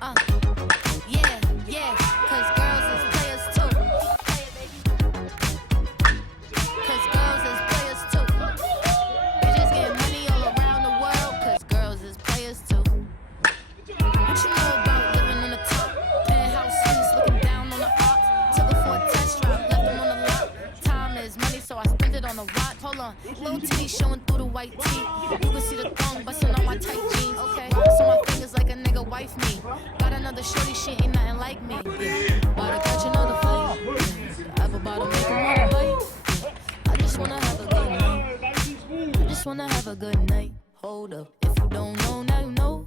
Yeah, yeah, cause girls is players too. Cause girls is players too. Bitches getting money all around the world, cause girls is players too. What you know about living on the top? Penthouse suites, looking down on the ops. Took her for a test drive, left them on the lot. Time is money, so I spent it on a watch. Hold on, little titty showing through the white tee. You can see the thong busting on my tight jeans. Okay, so my fingers like a nigga wife me. Got another shorty, she ain't nothing like me. About to catch another fight. Apple bottom make him wanna bite. I just wanna have a good night. I just wanna have a good night. Hold up, if you don't know, now you know.